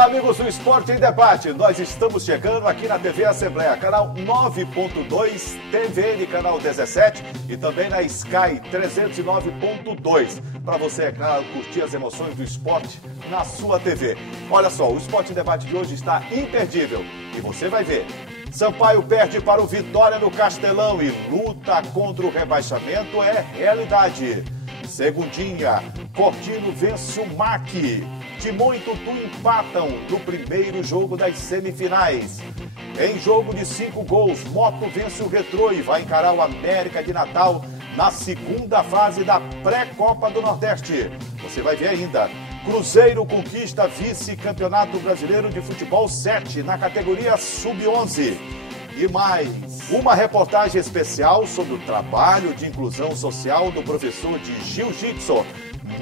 Olá, amigos do Esporte em Debate. Nós estamos chegando aqui na TV Assembleia, canal 9.2, TVN, canal 17 e também na Sky 309.2. Para você, é claro, curtir as emoções do esporte na sua TV. Olha só, o Esporte em Debate de hoje está imperdível e você vai ver. Sampaio perde para o Vitória no Castelão e luta contra o rebaixamento é realidade. Segundinha, Cortino vence o MAC. Timon e Tutu empatam no primeiro jogo das semifinais. Em jogo de 5 gols, Moto vence o Retrô e vai encarar o América de Natal na segunda fase da pré-Copa do Nordeste. Você vai ver ainda. Cruzeiro conquista vice-campeonato brasileiro de futebol 7 na categoria sub-11. E mais, uma reportagem especial sobre o trabalho de inclusão social do professor de jiu-jitsu,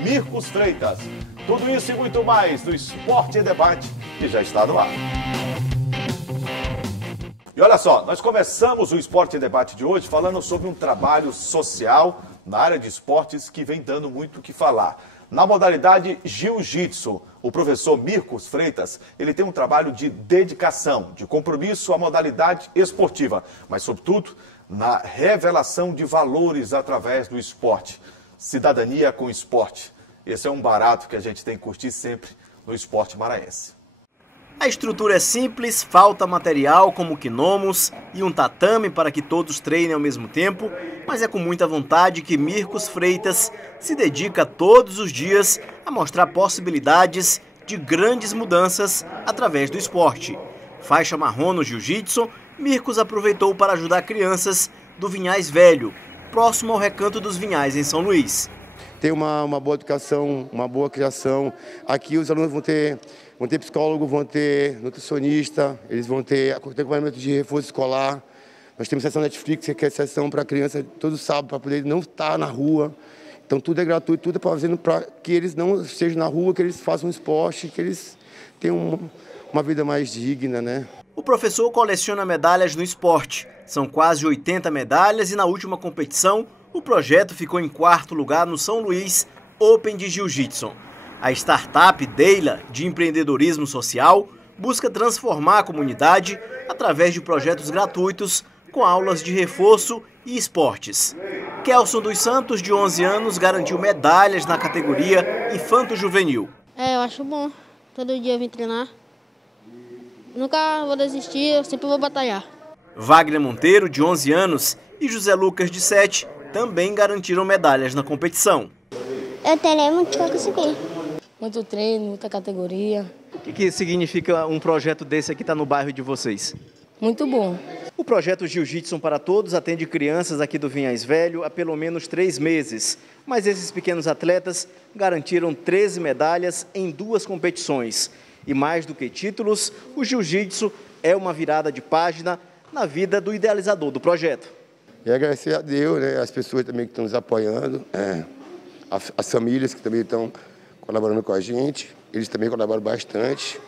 Mircos Freitas. Tudo isso e muito mais no Esporte em Debate, que já está no ar. E olha só, nós começamos o Esporte em Debate de hoje falando sobre um trabalho social na área de esportes que vem dando muito o que falar. Na modalidade jiu-jitsu, o professor Mircos Freitas, ele tem um trabalho de dedicação, de compromisso à modalidade esportiva, mas, sobretudo, na revelação de valores através do esporte. Cidadania com esporte. Esse é um barato que a gente tem que curtir sempre no esporte maranhense. A estrutura é simples, falta material como quinômos e um tatame para que todos treinem ao mesmo tempo, mas é com muita vontade que Mircos Freitas se dedica todos os dias a mostrar possibilidades de grandes mudanças através do esporte. Faixa marrom no jiu-jitsu, Mircos aproveitou para ajudar crianças do Vinhais Velho, próximo ao Recanto dos Vinhais, em São Luís. Tem uma boa educação, uma boa criação. Aqui os alunos vão ter psicólogo, vão ter nutricionista, eles vão ter acompanhamento de reforço escolar. Nós temos sessão Netflix, que é sessão para criança todo sábado, para poder não estar na rua. Então tudo é gratuito, tudo é fazendo para que eles não estejam na rua, que eles façam esporte, que eles tenham uma vida mais digna, né? O professor coleciona medalhas no esporte. São quase 80 medalhas e na última competição, o projeto ficou em 4º lugar no São Luís Open de Jiu-Jitsu. A startup Deila, de empreendedorismo social, busca transformar a comunidade através de projetos gratuitos com aulas de reforço e esportes. Kelson dos Santos, de 11 anos, garantiu medalhas na categoria infanto-juvenil. Eu acho bom. Todo dia eu vim treinar. Nunca vou desistir, eu sempre vou batalhar. Wagner Monteiro, de 11 anos, e José Lucas, de 7, também garantiram medalhas na competição. Eu treinei muito para conseguir. Muito treino, muita categoria. O que significa um projeto desse aqui estar no bairro de vocês? Muito bom. O projeto Jiu-Jitsu para Todos atende crianças aqui do Vinhais Velho há pelo menos 3 meses. Mas esses pequenos atletas garantiram 13 medalhas em 2 competições. E mais do que títulos, o Jiu-Jitsu é uma virada de página na vida do idealizador do projeto. E agradecer a Deus, né, as pessoas também que estão nos apoiando, as famílias que também estão colaborando com a gente, eles também colaboram bastante.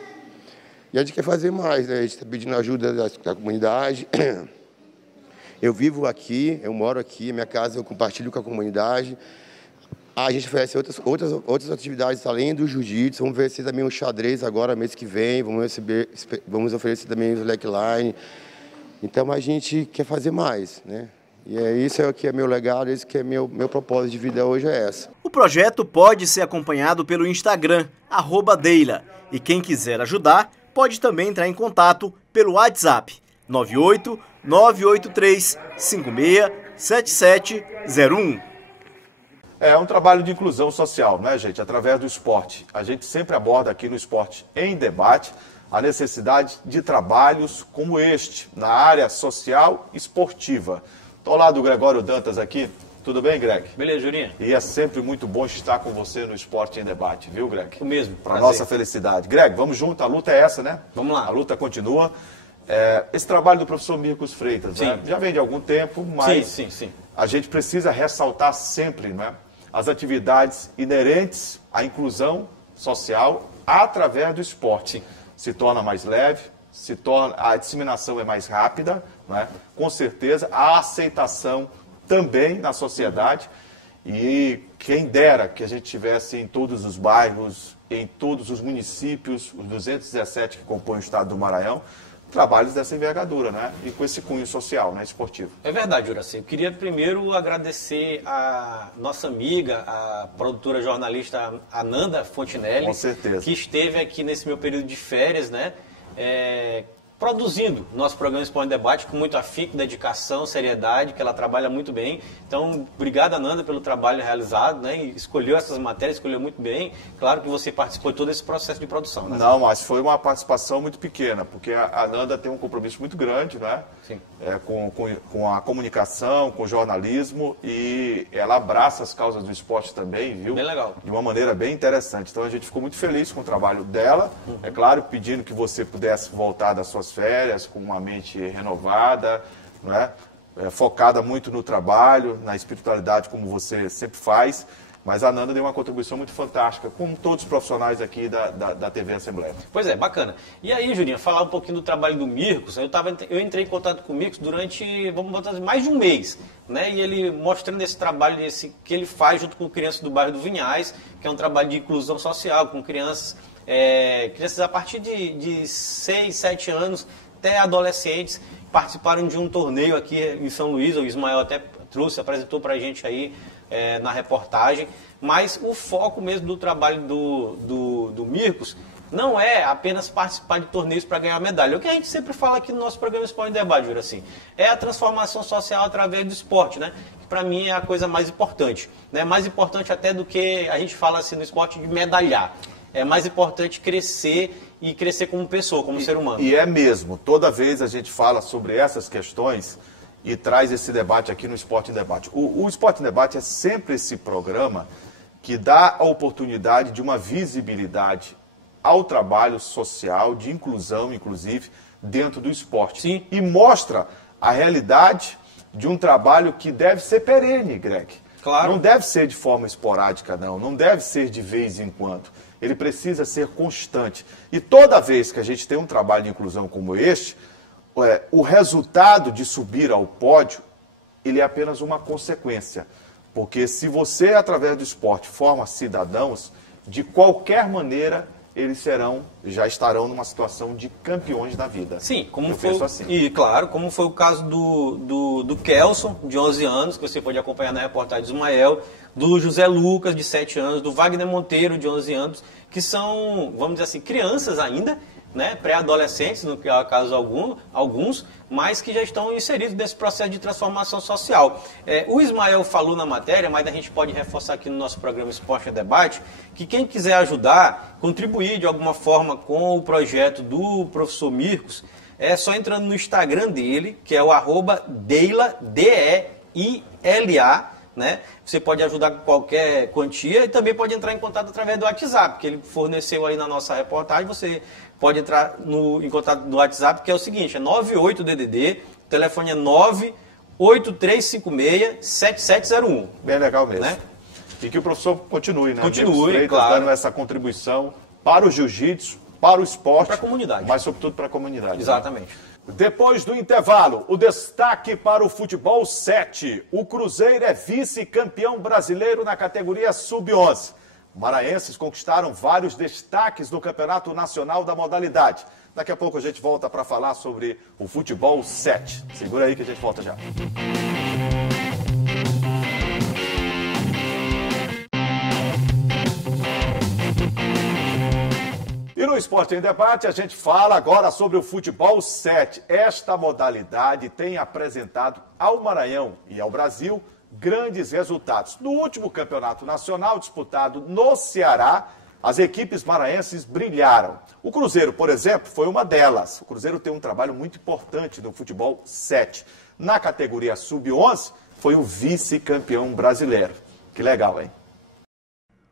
E a gente quer fazer mais, né? A gente está pedindo ajuda da comunidade. Eu vivo aqui, eu moro aqui, minha casa eu compartilho com a comunidade. A gente oferece outras atividades além do jiu-jitsu, vamos oferecer também o xadrez agora, mês que vem, vamos oferecer também o slackline. Então a gente quer fazer mais, né? E isso é o que é meu legado, isso que é meu propósito de vida hoje é essa. O projeto pode ser acompanhado pelo Instagram, @Deila. E quem quiser ajudar, pode também entrar em contato pelo WhatsApp, 98-983-56-7701. É um trabalho de inclusão social, né, gente? Através do esporte. A gente sempre aborda aqui no Esporte em Debate a necessidade de trabalhos como este, na área social esportiva. Estou ao lado do Gregório Dantas aqui. Tudo bem, Greg? Beleza, Jurinha. E é sempre muito bom estar com você no Esporte em Debate, viu, Greg? O mesmo. Para nossa felicidade. Greg, vamos junto, a luta é essa, né? Vamos lá. A luta continua. Esse trabalho do professor Mircos Freitas, né? Já vem de algum tempo, mas sim. A gente precisa ressaltar sempre, né, as atividades inerentes à inclusão social através do esporte. Sim. Se torna mais leve, a disseminação é mais rápida, né? Com certeza, a aceitação também na sociedade E quem dera que a gente tivesse em todos os bairros, em todos os municípios, os 217 que compõem o estado do Maranhão, trabalhos dessa envergadura, né? E com esse cunho social, né? Esportivo. É verdade, Juraci. Eu queria primeiro agradecer a nossa amiga, a produtora jornalista Ananda Fontinelli. Com certeza. Que esteve aqui nesse meu período de férias, né? Produzindo nosso programa Esporte em Debate com muito afinco, dedicação, seriedade, que ela trabalha muito bem. Então, obrigado, Ananda, pelo trabalho realizado, né? E escolheu essas matérias, escolheu muito bem. Claro que você participou de todo esse processo de produção, né? Não, mas foi uma participação muito pequena, porque a Ananda tem um compromisso muito grande, né? Sim. Com a comunicação, com o jornalismo, e ela abraça as causas do esporte também, viu? Bem legal. De uma maneira bem interessante. Então a gente ficou muito feliz com o trabalho dela. É claro, pedindo que você pudesse voltar das suas férias com uma mente renovada, não é? Focada muito no trabalho, na espiritualidade, como você sempre faz. Mas a Ananda deu uma contribuição muito fantástica, como todos os profissionais aqui da TV Assembleia. Pois é, bacana. E aí, Julinha, falar um pouquinho do trabalho do Mircos. Eu entrei em contato com o Mircos durante, vamos botar assim, mais de um mês, né? E ele mostrando esse trabalho que ele faz junto com crianças do bairro do Vinhais, que é um trabalho de inclusão social, com crianças a partir de 6, 7 anos até adolescentes, participaram de um torneio aqui em São Luís. O Ismael até apresentou pra gente aí na reportagem, mas o foco mesmo do trabalho do Mircos não é apenas participar de torneios para ganhar medalha. O que a gente sempre fala aqui no nosso programa Esporte em Debate, Juraci, é a transformação social através do esporte, né? Que para mim é a coisa mais importante, né? Mais importante até do que a gente fala assim no esporte de medalhar. É mais importante crescer e crescer como pessoa, como ser humano. E é mesmo. Toda vez a gente fala sobre essas questões e traz esse debate aqui no Esporte em Debate. O Esporte em Debate é sempre esse programa que dá a oportunidade de uma visibilidade ao trabalho social, de inclusão, inclusive, dentro do esporte. Sim. E mostra a realidade de um trabalho que deve ser perene, Greg. Claro. Não deve ser de forma esporádica, não deve ser de vez em quando. Ele precisa ser constante. E toda vez que a gente tem um trabalho de inclusão como este, o resultado de subir ao pódio, ele é apenas uma consequência. Porque se você, através do esporte, forma cidadãos, de qualquer maneira, eles já estarão numa situação de campeões da vida. Sim, como Eu foi, penso assim. E claro, como foi o caso do Kelson, de 11 anos, que você pode acompanhar na reportagem do Ismael, do José Lucas, de 7 anos, do Wagner Monteiro, de 11 anos, que são, vamos dizer assim, crianças ainda, né, pré-adolescentes, no caso alguns, mas que já estão inseridos nesse processo de transformação social. O Ismael falou na matéria, mas a gente pode reforçar aqui no nosso programa Esporte em Debate, que quem quiser ajudar, contribuir de alguma forma com o projeto do professor Mircos, é só entrando no Instagram dele, que é o @Deila, DEILA, né? Você pode ajudar com qualquer quantia e também pode entrar em contato através do WhatsApp, que ele forneceu aí na nossa reportagem. Você pode entrar em contato no WhatsApp, que é o seguinte, é 98DDD, o telefone é 98356-7701. Bem legal mesmo. Né? E que o professor continue, né? Continue, Freitas, claro. dando essa contribuição para o jiu-jitsu, para o esporte. Para a comunidade. Mas sobretudo para a comunidade. Exatamente. Né? Depois do intervalo, o destaque para o futebol 7. O Cruzeiro é vice-campeão brasileiro na categoria Sub-11. Maranhenses conquistaram vários destaques no Campeonato Nacional da modalidade. Daqui a pouco a gente volta para falar sobre o futebol 7. Segura aí que a gente volta já. E no Esporte em Debate, a gente fala agora sobre o futebol 7. Esta modalidade tem apresentado ao Maranhão e ao Brasil grandes resultados. No último campeonato nacional disputado no Ceará, as equipes maranhenses brilharam. O Cruzeiro, por exemplo, foi uma delas. O Cruzeiro tem um trabalho muito importante no futebol 7. Na categoria Sub-11, foi o vice-campeão brasileiro. Que legal, hein?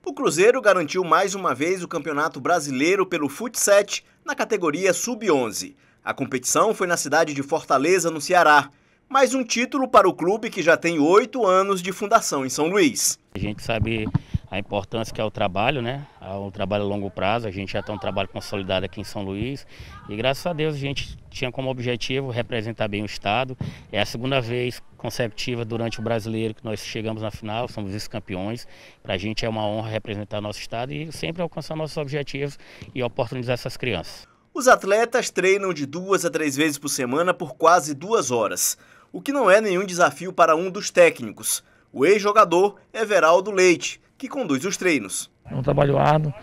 O Cruzeiro garantiu mais uma vez o Campeonato Brasileiro pelo Fut7 na categoria Sub-11. A competição foi na cidade de Fortaleza, no Ceará. Mais um título para o clube que já tem 8 anos de fundação em São Luís. A gente sabe a importância que é o trabalho, né? Um trabalho a longo prazo. A gente já tem um trabalho consolidado aqui em São Luís. E graças a Deus a gente tinha como objetivo representar bem o estado. É a segunda vez consecutiva durante o brasileiro que nós chegamos na final, somos vice-campeões. Para a gente é uma honra representar nosso estado e sempre alcançar nossos objetivos e oportunizar essas crianças. Os atletas treinam de 2 a 3 vezes por semana por quase 2 horas, o que não é nenhum desafio para um dos técnicos, o ex-jogador Everaldo Leite, que conduz os treinos. É um trabalho árduo,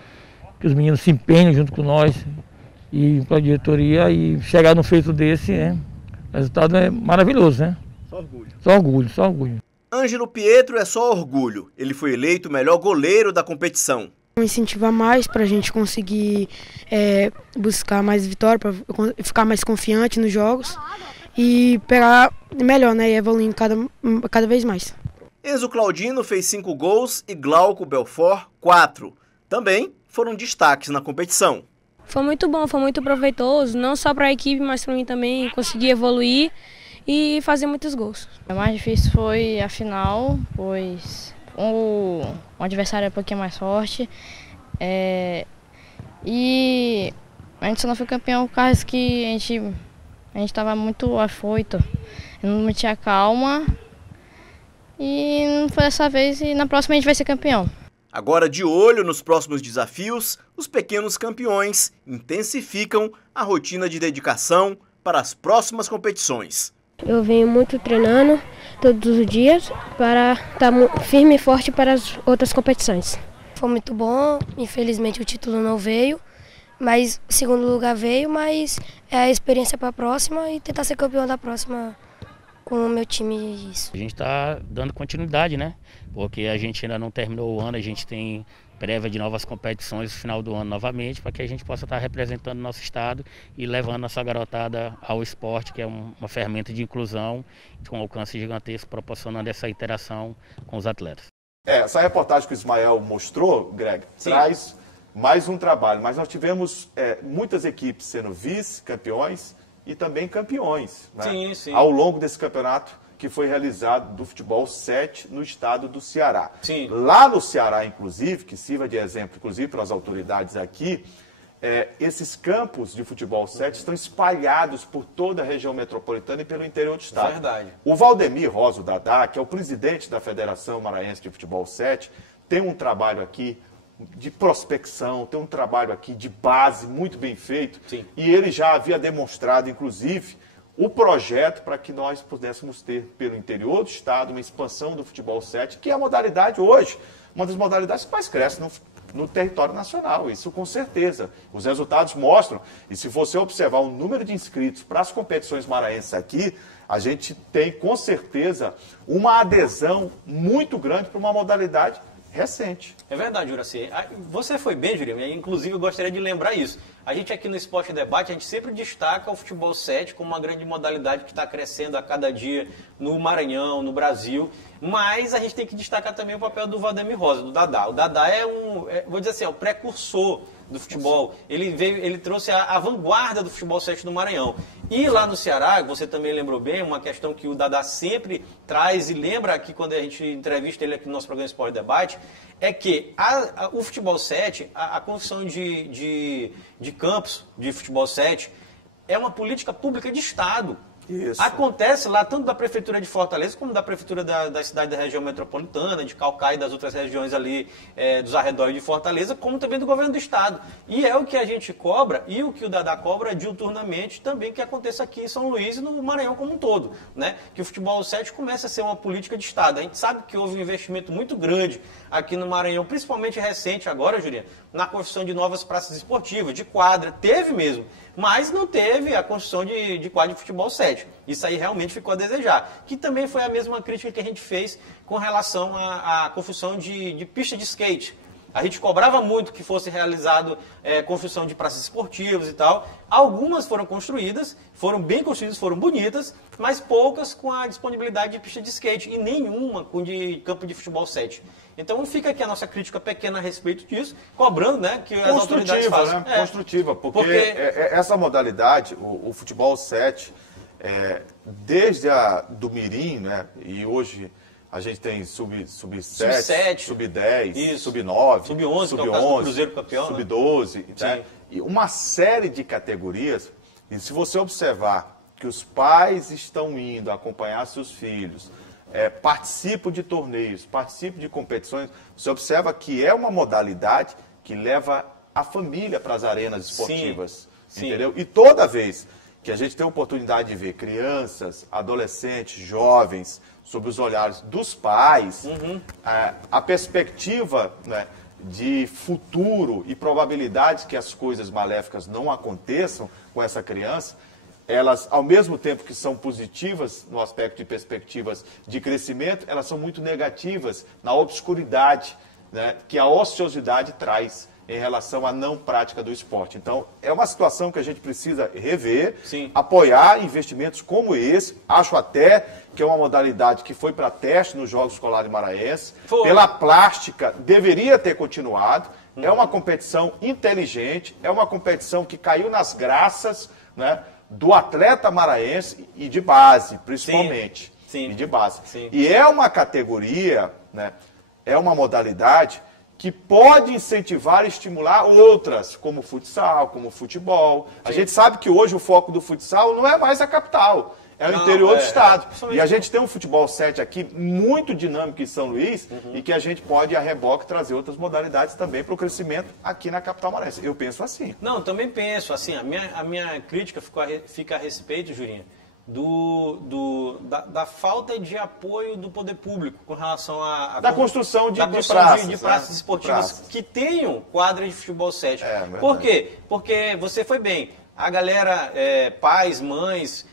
que os meninos se empenham junto com nós e com a diretoria, e chegar num feito desse, o resultado é maravilhoso, né? Só orgulho. Só orgulho, só orgulho. Ângelo Pietro é só orgulho. Ele foi eleito o melhor goleiro da competição. Incentivar mais para a gente conseguir buscar mais vitória, para ficar mais confiante nos jogos e pegar melhor, né? E evoluindo cada vez mais. Enzo Claudino fez 5 gols e Glauco Belfort 4. Também foram destaques na competição. Foi muito bom, foi muito proveitoso, não só para a equipe, mas para mim também. Consegui evoluir e fazer muitos gols. O mais difícil foi a final, pois o adversário é um pouquinho mais forte. E a gente só não foi campeão por causa que a gente estava muito afoito, não tinha calma. E não foi dessa vez, e na próxima a gente vai ser campeão. Agora, de olho nos próximos desafios, os pequenos campeões intensificam a rotina de dedicação para as próximas competições. Eu venho muito treinando todos os dias para estar firme e forte para as outras competições. Foi muito bom, infelizmente o título não veio, mas o segundo lugar veio, mas é a experiência para a próxima e tentar ser campeão da próxima com o meu time. Isso. A gente está dando continuidade, né? Porque a gente ainda não terminou o ano, a gente tem prévia de novas competições no final do ano novamente, para que a gente possa estar representando nosso estado e levando nossa garotada ao esporte, que é uma ferramenta de inclusão com alcance gigantesco, proporcionando essa interação com os atletas. Essa reportagem que o Ismael mostrou, Greg, traz mais um trabalho, mas nós tivemos muitas equipes sendo vice-campeões e também campeões, né? Ao longo desse campeonato que foi realizado do futebol 7 no estado do Ceará. Lá no Ceará, inclusive, que sirva de exemplo, inclusive para as autoridades aqui, esses campos de futebol 7 estão espalhados por toda a região metropolitana e pelo interior do estado. Verdade. O Valdemir Rosa Dadá, que é o presidente da Federação Maranhense de Futebol 7, tem um trabalho aqui de prospecção, tem um trabalho aqui de base muito bem feito. E ele já havia demonstrado, inclusive, o projeto para que nós pudéssemos ter, pelo interior do estado, uma expansão do futebol 7, que é a modalidade hoje, uma das modalidades que mais cresce no território nacional, isso com certeza. Os resultados mostram, e se você observar o número de inscritos para as competições maranhenses aqui, a gente tem com certeza uma adesão muito grande para uma modalidade recente. É verdade, Juraci. Você foi bem, Júlio, inclusive eu gostaria de lembrar isso. A gente aqui no Esporte Debate, a gente sempre destaca o futebol 7 como uma grande modalidade que está crescendo a cada dia no Maranhão, no Brasil, mas a gente tem que destacar também o papel do Valdemir Rosa, do Dadá. O Dadá vou dizer assim, é o precursor do futebol. Ele trouxe a vanguarda do futebol 7 do Maranhão. E lá no Ceará, você também lembrou bem, uma questão que o Dadá sempre traz e lembra aqui quando a gente entrevista ele aqui no nosso programa Esporte Debate, é que o futebol 7, a construção de campos de futebol 7, é uma política pública de Estado. Isso. Acontece lá tanto da Prefeitura de Fortaleza como da Prefeitura da cidade da região metropolitana, de Caucaia e das outras regiões ali dos arredores de Fortaleza, como também do governo do Estado. E é o que a gente cobra e o que o Dadá cobra diuturnamente também que aconteça aqui em São Luís e no Maranhão como um todo, né? Que o futebol 7 comece a ser uma política de Estado. A gente sabe que houve um investimento muito grande aqui no Maranhão, principalmente recente agora, Juliana, na construção de novas praças esportivas, de quadra, teve mesmo, mas não teve a construção de quadra de futebol 7. Isso aí realmente ficou a desejar. Que também foi a mesma crítica que a gente fez com relação à construção de pista de skate. A gente cobrava muito que fosse realizado construção de praças esportivas e tal. Algumas foram construídas, foram bem construídas, foram bonitas, mas poucas com a disponibilidade de pista de skate e nenhuma com de campo de futebol 7. Então fica aqui a nossa crítica pequena a respeito disso, cobrando, né, que as autoridades façam. Né? Construtiva, porque essa modalidade, o futebol 7, desde do Mirim, né, e hoje a gente tem sub-7, sub-10, sub-9, sub-11, que é o caso do Cruzeiro campeão, sub-12, né? E uma série de categorias. E se você observar que os pais estão indo acompanhar seus filhos, participam de torneios, participam de competições, você observa que é uma modalidade que leva a família para as arenas esportivas, entendeu? E toda vez que a gente tem a oportunidade de ver crianças, adolescentes, jovens, sob os olhares dos pais, a perspectiva, né, de futuro e probabilidades que as coisas maléficas não aconteçam com essa criança, elas, ao mesmo tempo que são positivas no aspecto de perspectivas de crescimento, elas são muito negativas na obscuridade, né, que a ociosidade traz em relação à não prática do esporte. Então, é uma situação que a gente precisa rever, apoiar investimentos como esse. Acho até que é uma modalidade que foi para teste nos Jogos Escolares Maranhenses. Pela plástica, deveria ter continuado. É uma competição inteligente, é uma competição que caiu nas graças, né, do atleta maranhense e de base, principalmente. E de base. E é uma categoria, né, é uma modalidade que pode incentivar e estimular outras, como futsal, como futebol. A gente sabe que hoje o foco do futsal não é mais a capital, é o interior do estado. E a gente tem um futebol 7 aqui muito dinâmico em São Luís e que a gente pode, a reboque, trazer outras modalidades também para o crescimento aqui na capital maranhense. Eu penso assim. Não, também penso. Assim, a minha crítica fica a respeito, Jurinha, da falta de apoio do poder público com relação da construção de praças esportivas que tenham quadra de futebol 7. Por quê? Porque você foi bem. A galera, pais, mães,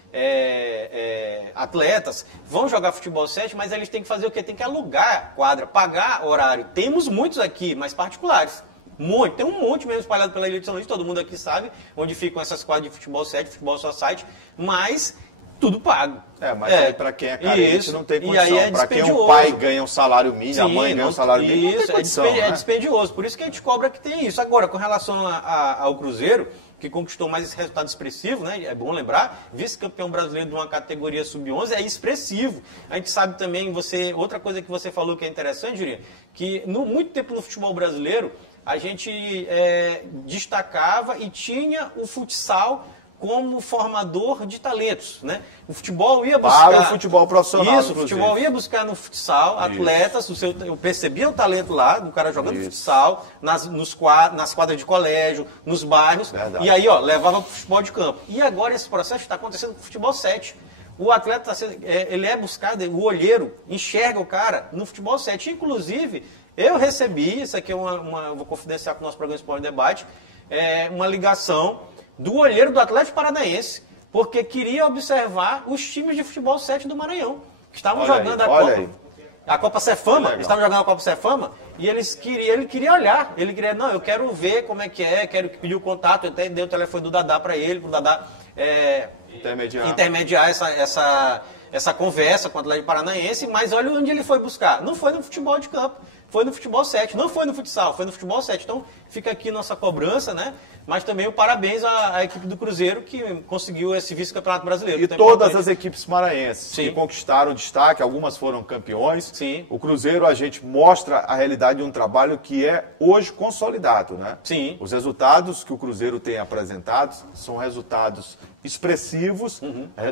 atletas, vão jogar futebol 7, mas eles têm que fazer o quê? Tem que alugar quadra, pagar horário. Temos muitos aqui, mas particulares. Tem um monte mesmo espalhado pela Ilha de São Luís, todo mundo aqui sabe onde ficam essas quadras de futebol 7, futebol society, mas tudo pago. Mas aí para quem é carente não tem condição. Para quem o pai ganha um salário mínimo, a mãe ganha um salário mínimo, não tem condição, é dispendioso. Por isso que a gente cobra que tem isso. Agora, com relação ao Cruzeiro, que conquistou mais esse resultado expressivo, né? É bom lembrar, vice-campeão brasileiro de uma categoria sub-11 é expressivo. A gente sabe também, outra coisa que você falou que é interessante, Jurinha, que muito tempo no futebol brasileiro, a gente destacava e tinha o futsal como formador de talentos, né? O futebol ia buscar... Para o futebol profissional, Isso, o futebol ia buscar no futsal atletas, eu percebia o talento lá, do cara jogando futsal, nas quadras de colégio, nos bairros, e aí, levava para o futebol de campo. E agora esse processo está acontecendo com o futebol 7. O atleta, ele é buscado, o olheiro enxerga o cara no futebol 7. Inclusive, eu recebi, isso aqui eu vou confidenciar com o nosso programa Esporte Debate, uma ligação do olheiro do Atlético Paranaense, porque queria observar os times de futebol 7 do Maranhão, que estavam jogando a Copa Cefama, estavam jogando a Copa Cefama, e ele queria olhar, eu quero ver como é que quero pedir o contato, eu até dei o telefone do Dadá para ele, para o Dadá intermediar essa conversa com o Atlético Paranaense, mas olha onde ele foi buscar, não foi no futebol de campo, foi no futebol 7, não foi no futsal, foi no futebol 7. Então, fica aqui nossa cobrança, né? Mas também o parabéns à equipe do Cruzeiro, que conseguiu esse vice-campeonato brasileiro. E todas as equipes maranhenses que conquistaram destaque, algumas foram campeões. O Cruzeiro, a gente mostra a realidade de um trabalho que é hoje consolidado, né? Os resultados que o Cruzeiro tem apresentado são resultados expressivos,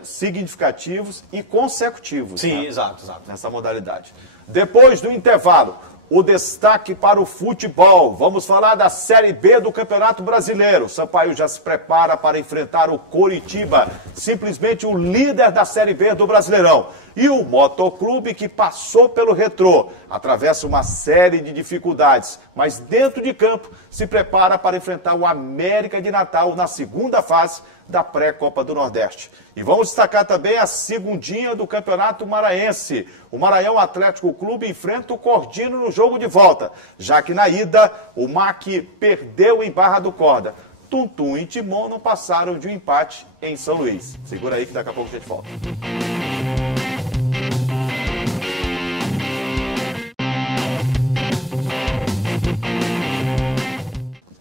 significativos e consecutivos. Exato. Nessa modalidade. Depois do intervalo, o destaque para o futebol. Vamos falar da Série B do Campeonato Brasileiro. O Sampaio já se prepara para enfrentar o Coritiba, simplesmente o líder da Série B do Brasileirão. E o Motoclube, que passou pelo Retrô, atravessa uma série de dificuldades, mas dentro de campo se prepara para enfrentar o América de Natal na segunda fase da pré-Copa do Nordeste. E vamos destacar também a segundinha do Campeonato Maranhense. O Maranhão Atlético Clube enfrenta o Cordino no jogo de volta, já que na ida o MAC perdeu em Barra do Corda. Tuntum e Timon não passaram de um empate em São Luís. Segura aí que daqui a pouco a gente volta.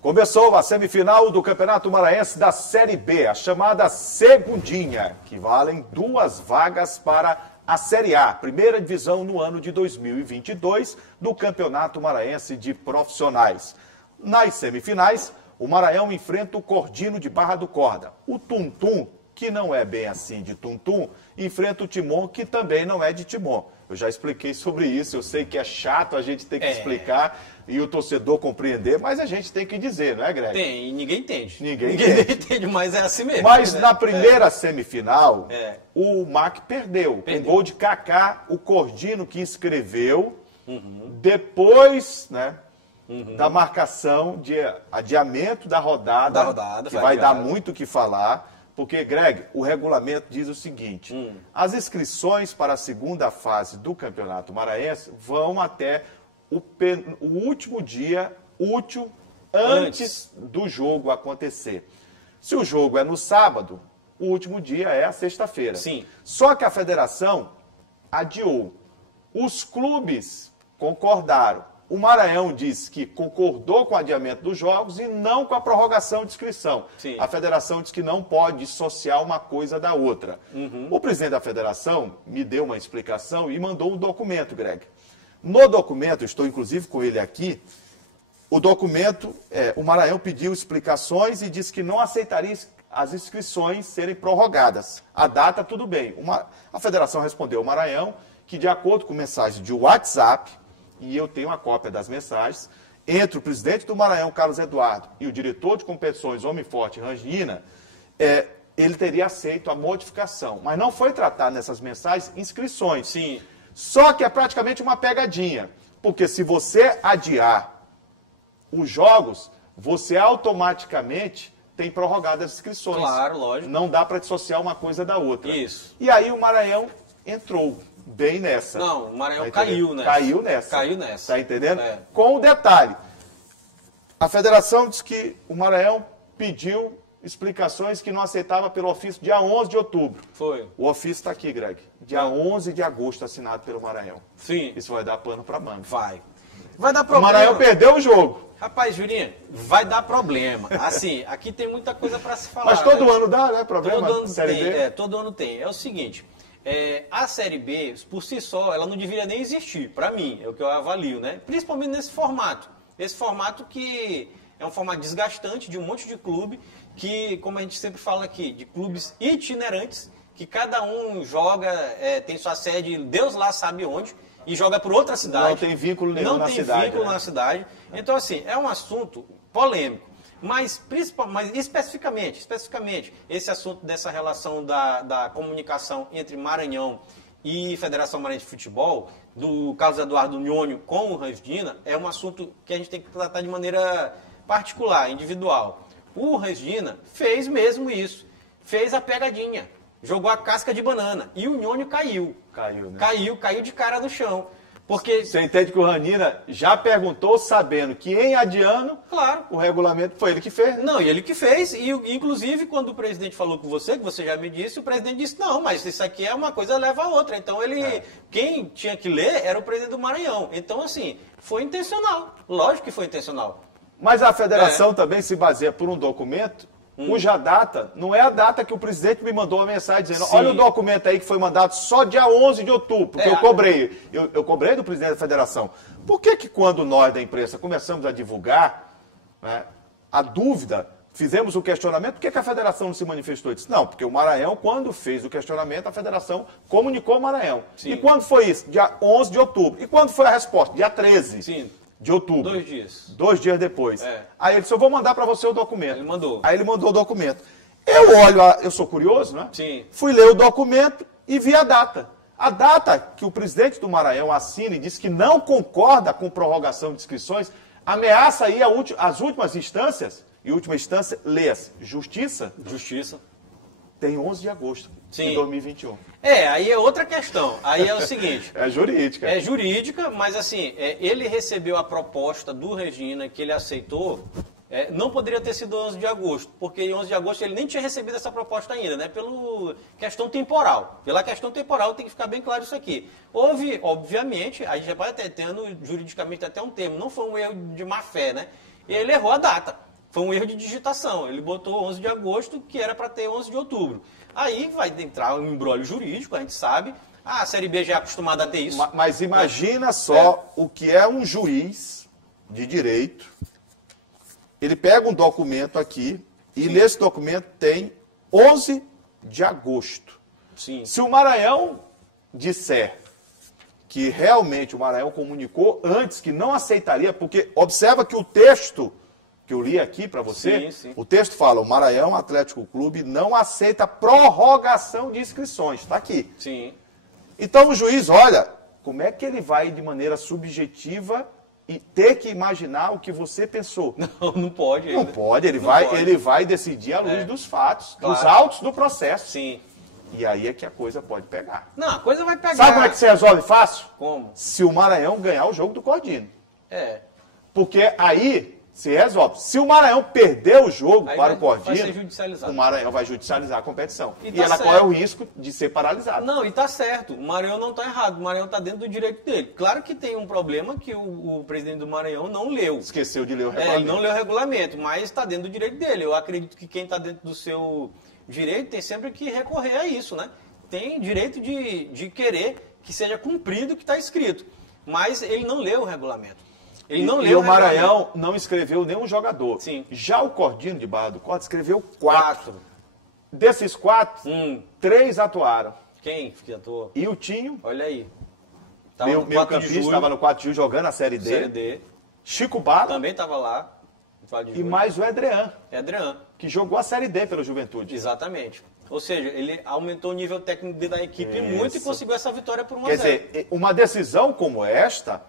Começou a semifinal do Campeonato Maranhense da Série B, a chamada segundinha, que valem 2 vagas para a Série A, primeira divisão no ano de 2022 do Campeonato Maranhense de Profissionais. Nas semifinais, o Maranhão enfrenta o Cordino de Barra do Corda. O Tuntum, que não é bem assim de tum-tum, enfrenta o Timon, que também não é de Timon. Eu já expliquei sobre isso, eu sei que é chato a gente ter que explicar e o torcedor compreender, mas a gente tem que dizer, não é, Greg? Tem, e ninguém entende. Ninguém entende, mas é assim mesmo. Mas né? na primeira semifinal, o MAC perdeu. Um gol de Kaká, o Cordino que escreveu, depois, né, da marcação de adiamento da rodada, que vai dar muito o que falar. Porque, Greg, o regulamento diz o seguinte, as inscrições para a segunda fase do Campeonato Maranhense vão até o último dia útil antes do jogo acontecer. Se o jogo é no sábado, o último dia é a sexta-feira. Sim. Só que a federação adiou. Os clubes concordaram. O Maranhão disse que concordou com o adiamento dos jogos e não com a prorrogação de inscrição. Sim. A federação diz que não pode dissociar uma coisa da outra. O presidente da federação me deu uma explicação e mandou um documento, Greg. No documento, estou inclusive com ele aqui, o documento, o Maranhão pediu explicações e disse que não aceitaria as inscrições serem prorrogadas. A data, tudo bem. A federação respondeu ao Maranhão que, de acordo com mensagem de WhatsApp, e eu tenho a cópia das mensagens, entre o presidente do Maranhão, Carlos Eduardo, e o diretor de competições, Homem Forte, Rangina, ele teria aceito a modificação. Mas não foi tratado nessas mensagens inscrições. Sim. Só que é praticamente uma pegadinha. Porque se você adiar os jogos, você automaticamente tem prorrogado as inscrições. Claro, lógico. Não dá para dissociar uma coisa da outra. Isso. E aí o Maranhão entrou bem nessa. Não, o Maranhão Tá caiu nessa. Caiu nessa. Caiu nessa. Tá entendendo? É. Com o detalhe. A federação diz que o Maranhão pediu explicações que não aceitava pelo ofício dia 11 de outubro. Foi. O ofício está aqui, Greg. Dia 11 de agosto, assinado pelo Maranhão. Sim. Isso vai dar pano para manga. Vai dar O problema. Maranhão perdeu o jogo. Rapaz, Julinho, vai dar problema. Assim, aqui tem muita coisa para se falar. Mas todo né? ano dá, né? Problema. Todo ano Série tem, B. todo ano tem. É o seguinte, a Série B, por si só, ela não deveria nem existir, para mim, é o que eu avalio, né? Principalmente nesse formato. Esse formato que é um formato desgastante de um monte de clube, que, como a gente sempre fala aqui, de clubes itinerantes, que cada um joga, tem sua sede, Deus lá sabe onde, e joga por outra cidade. Não tem vínculo nenhum na cidade. Não tem vínculo né? na cidade. Então, assim, é um assunto polêmico. Mas especificamente, esse assunto dessa relação da comunicação entre Maranhão e Federação Maranhense de Futebol, do Carlos Eduardo Nhônio com o Rangina, é um assunto que a gente tem que tratar de maneira particular, individual. O Rangina fez mesmo isso, fez a pegadinha, jogou a casca de banana e o Nhônio caiu. Caiu, né? Caiu de cara no chão. Porque você entende que o Ranina já perguntou sabendo que em adiano, claro, o regulamento foi ele que fez. Não, e ele que fez, e inclusive quando o presidente falou com você, que você já me disse, o presidente disse, não, mas isso aqui é uma coisa leva a outra. Então quem tinha que ler era o presidente do Maranhão. Então, assim, foi intencional. Lógico que foi intencional. Mas a federação também se baseia por um documento cuja data não é a data que o presidente me mandou uma mensagem dizendo, Sim. olha o documento aí que foi mandado só dia 11 de outubro, porque eu cobrei. Eu cobrei do presidente da federação. Por que quando nós da imprensa começamos a divulgar, né, a dúvida, fizemos o questionamento, por que a federação não se manifestou? Eu disse, não, porque o Maranhão, quando fez o questionamento, a federação comunicou ao Maranhão. Sim. E quando foi isso? Dia 11 de outubro. E quando foi a resposta? Dia 13. Sim. De outubro. 2 dias. 2 dias depois. Aí ele disse, eu vou mandar para você o documento. Ele mandou. Aí ele mandou o documento. Eu olho, eu sou curioso, né? Sim. Fui ler o documento e vi a data. A data que o presidente do Maranhão assina e diz que não concorda com prorrogação de inscrições, ameaça aí as últimas instâncias, e última instância, leia-se, Justiça. Tem 11 de agosto de 2021. Aí é outra questão. Aí é o seguinte... É jurídica. É jurídica, mas assim, ele recebeu a proposta do Rangina, que ele aceitou, não poderia ter sido 11 de agosto, porque em 11 de agosto ele nem tinha recebido essa proposta ainda, né? Pela questão temporal. Pela questão temporal tem que ficar bem claro isso aqui. Houve, obviamente, a gente já vai tendo juridicamente até um termo, não foi um erro de má fé, né? Ele errou a data. Foi um erro de digitação. Ele botou 11 de agosto, que era para ter 11 de outubro. Aí vai entrar um embrólio jurídico, a gente sabe. A Série B já é acostumada a ter isso. Mas imagina só o que é um juiz de direito. Ele pega um documento aqui e nesse documento tem 11 de agosto. Sim. Se o Maranhão disser que realmente o Maranhão comunicou antes que não aceitaria, porque observa que o texto que eu li aqui para você, o texto fala, o Maranhão Atlético Clube não aceita prorrogação de inscrições. Está aqui. Sim. Então o juiz, olha, como é que ele vai de maneira subjetiva e ter que imaginar o que você pensou? Não pode. Não pode, ele vai decidir à luz dos fatos, dos autos do processo. Sim. E aí é que a coisa pode pegar. Não, a coisa vai pegar. Sabe como é que você resolve fácil? Como? Se o Maranhão ganhar o jogo do Cordino. É. Porque aí se resolve. Se o Maranhão perder o jogo aí para o vai Cordino, ser judicializado. o Maranhão vai judicializar a competição. E E, tá ela certo. corre o risco de ser paralisada. Não, e tá certo. O Maranhão não tá errado. O Maranhão tá dentro do direito dele. Claro que tem um problema que o presidente do Maranhão não leu. Esqueceu de ler o regulamento. Ele não leu o regulamento, mas está dentro do direito dele. Eu acredito que quem está dentro do seu direito tem sempre que recorrer a isso, né? Tem direito de querer que seja cumprido o que está escrito. Mas ele não leu o regulamento. Ele não leu o Maranhão não escreveu nenhum jogador. Sim. Já o Cordino de Barra do Corda escreveu 4. 4. Desses 4, 3 atuaram. Quem que atuou? E o Tinho, Olha aí. meu campista, estava no 4 de julho jogando a Série D. Série D. Chico Bala Também estava lá. e mais o Edrean, Adriano. que jogou a Série D pela Juventude. Exatamente. Ou seja, ele aumentou o nível técnico da equipe muito e conseguiu essa vitória por 1 a 0. Quer dizer, uma decisão como esta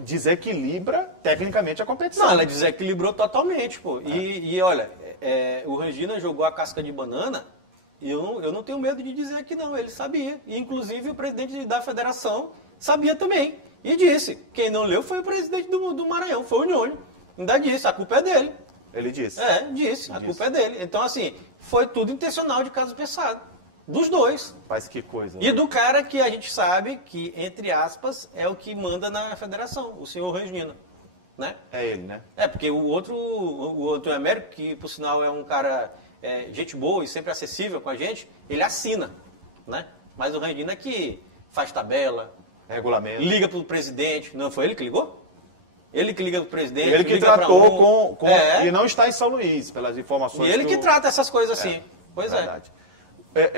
desequilibra tecnicamente a competição. Não, ela desequilibrou totalmente, pô. E olha, o Regina jogou a casca de banana e eu não tenho medo de dizer que não, ele sabia. E inclusive o presidente da federação sabia também. E disse, quem não leu foi o presidente do Maranhão, foi o Nhônio. Ainda disse, a culpa é dele. Ele disse. Disse, a culpa é dele. Então assim, foi tudo intencional de caso pensado. Dos dois. Mas que coisa. E do cara que a gente sabe que, entre aspas, é o que manda na federação, o senhor Regina. Né? É ele, né? Porque o outro Américo, que por sinal é um cara gente boa e sempre acessível com a gente, ele assina. Né? Mas o Regina é que faz tabela, regulamento, liga pro presidente. Não foi ele que ligou? Ele que liga pro presidente. Ele que tratou com e não está em São Luís, pelas informações. E ele que trata essas coisas assim. Pois verdade.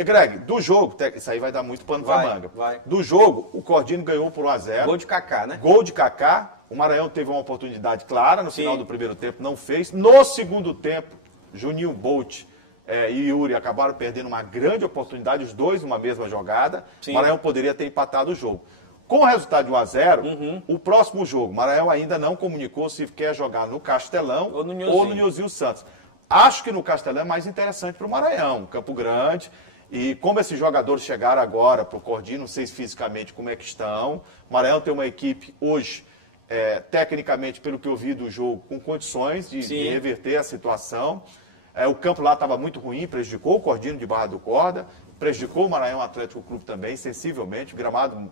Greg, do jogo, isso aí vai dar muito pano pra manga. Vai. Do jogo, o Cordino ganhou por 1 a 0. Gol de Kaká, né? Gol de Kaká. O Maranhão teve uma oportunidade clara no final do primeiro tempo, não fez. No segundo tempo, Juninho Bolt e Yuri acabaram perdendo uma grande oportunidade, os dois numa mesma jogada. Sim. O Maranhão poderia ter empatado o jogo. Com o resultado de 1 a 0, o próximo jogo, o Maranhão ainda não comunicou se quer jogar no Castelão ou no Nilzinho Santos. Acho que no Castelão é mais interessante para o Maranhão, Campo Grande. E como esses jogadores chegaram agora para o Cordino, não sei fisicamente como é que estão. O Maranhão tem uma equipe hoje, tecnicamente, pelo que eu vi do jogo, com condições de reverter a situação. O campo lá estava muito ruim, prejudicou o Cordino de Barra do Corda, prejudicou o Maranhão Atlético Clube também, sensivelmente, gramado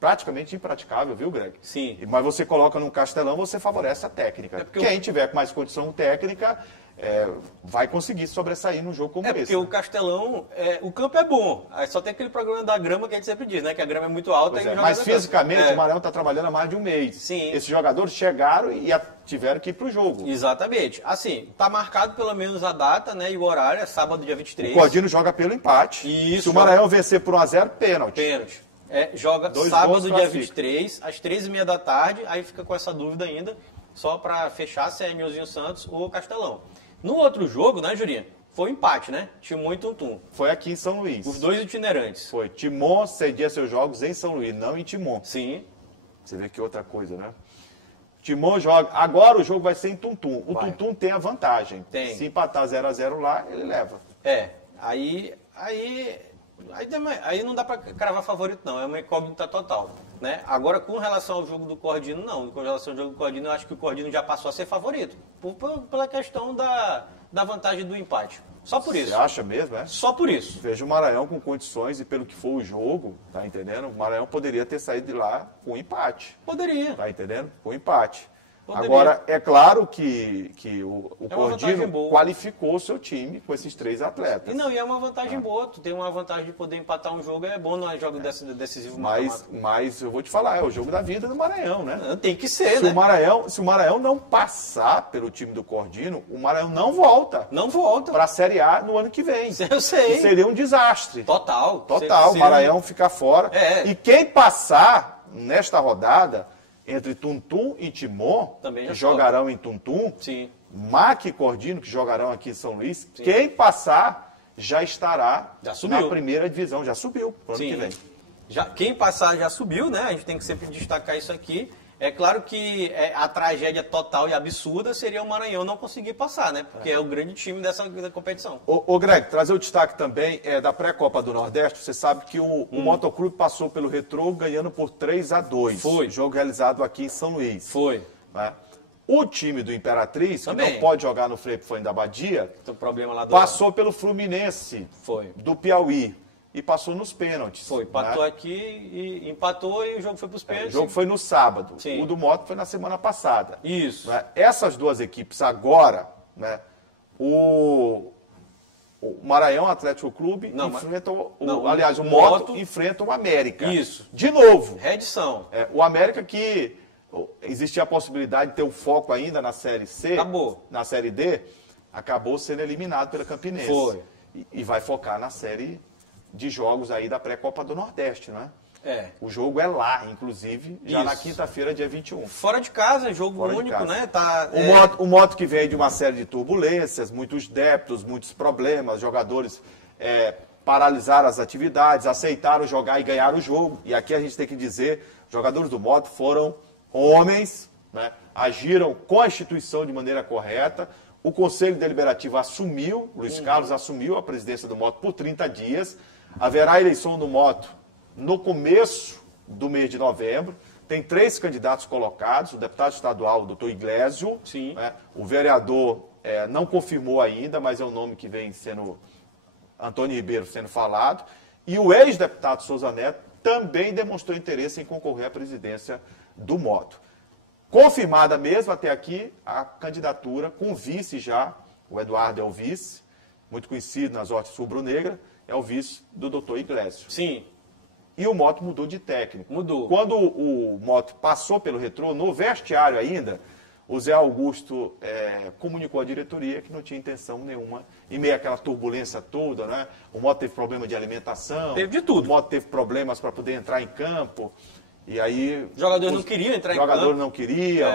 praticamente impraticável, viu, Greg? Sim. Mas você coloca num Castelão, você favorece a técnica. Quem tiver com mais condição técnica vai conseguir sobressair num jogo como esse. Porque o Castelão, o campo é bom. Aí só tem aquele problema da grama que a gente sempre diz, né? Que a grama é muito alta. Mas fisicamente o Maranhão está trabalhando há mais de um mês. Sim. Esses jogadores chegaram e tiveram que ir para o jogo. Exatamente. Assim, está marcado pelo menos a data, né? E o horário é sábado, dia 23. O Cordino joga pelo empate. Isso. Se o Maranhão vencer por 1 a 0, pênalti. Pênalti. Joga sábado, dia 23, às 13h30 da tarde. Aí fica com essa dúvida ainda, só para fechar se é Nilzinho Santos ou Castelão. No outro jogo, né, Jurinha? Foi um empate, né? Timon e Tuntum. Foi aqui em São Luís. Os dois itinerantes. Foi. Timon cedia seus jogos em São Luís, não em Timon. Sim. Você vê que outra coisa, né? Timon joga. Agora o jogo vai ser em Tuntum. O Tuntum tem a vantagem. Tem. Se empatar 0 a 0 lá, ele leva. Aí não dá para cravar favorito, não. É uma incógnita total. Né? Agora, com relação ao jogo do Cordino, não. Com relação ao jogo do Cordino, eu acho que o Cordino já passou a ser favorito. Pela questão da vantagem do empate. Só por isso. Você acha mesmo, Só por isso. Veja o Maranhão com condições e pelo que foi o jogo, tá entendendo? O Maranhão poderia ter saído de lá com empate. Poderia. Tá entendendo? Com empate. Agora, é claro que o Cordino boa. qualificou o seu time com esses 3 atletas. E é uma vantagem boa. Tu tem uma vantagem de poder empatar um jogo, é bom no jogo decisivo. Mas eu vou te falar, é o jogo da vida do Maranhão, né? Tem que ser, Se o Maranhão não passar pelo time do Cordino, o Maranhão não volta. Não volta. Para a Série A no ano que vem. Eu sei. E seria um desastre. Total. O Maranhão fica fora. É. E quem passar nesta rodada entre Tuntum e Timon, que jogarão em Tuntum, Mac e Cordino, que jogarão aqui em São Luís, quem passar já estará na primeira divisão, já subiu para o ano que vem. Quem passar já subiu, né? A gente tem que sempre destacar isso aqui. É claro que a tragédia total e absurda seria o Maranhão não conseguir passar, né? Porque é o grande time dessa competição. Ô Greg, trazer o destaque também da pré-Copa do Nordeste. Você sabe que o Motoclube passou pelo Retrô ganhando por 3-2. Foi. Jogo realizado aqui em São Luís. Foi. Né? O time do Imperatriz, que não pode jogar no Frei Fone da Badia, tem um problema lá passou pelo Fluminense do Piauí. E passou nos pênaltis. Empatou aqui e empatou e o jogo foi para os pênaltis. O jogo foi no sábado. Sim. O do Moto foi na semana passada. Isso. Né? Essas 2 equipes agora, né, o Maranhão Atlético Clube enfrenta o Moto enfrenta o América. Isso. De novo. Reedição. O América que existia a possibilidade de ter o foco ainda na Série C. Acabou. Na Série D, acabou sendo eliminado pela Campinense. Foi. E vai focar na Série de jogos aí da pré-Copa do Nordeste, não é? O jogo é lá, inclusive, já na quinta-feira, dia 21. Fora de casa, jogo único, né? O Moto que vem de uma série de turbulências, muitos débitos, muitos problemas, jogadores paralisaram as atividades, aceitaram jogar e ganhar o jogo. E aqui a gente tem que dizer, os jogadores do Moto foram homens, né? Agiram com a instituição de maneira correta. O Conselho Deliberativo assumiu, Luiz Carlos assumiu a presidência do Moto por 30 dias. Haverá eleição do Moto no começo do mês de novembro. Tem 3 candidatos colocados, o deputado estadual, o doutor Iglesio. Né? O vereador não confirmou ainda, mas é o nome que vem sendo, Antônio Ribeiro, sendo falado. E o ex-deputado Souza Neto também demonstrou interesse em concorrer à presidência do Moto. Confirmada mesmo até aqui a candidatura com vice já, o Eduardo é o vice, muito conhecido nas hortas rubro-negra, é o vice do doutor Iglesio. Sim. E o Moto mudou de técnico. Mudou. Quando o Moto passou pelo Retrô, no vestiário ainda, o Zé Augusto comunicou à diretoria que não tinha intenção nenhuma, em meio àquela turbulência toda, né? O Moto teve problema de alimentação. Teve de tudo. O Moto teve problemas para poder entrar em campo. E aí... Jogadores não queriam entrar em campo. Jogadores não queriam.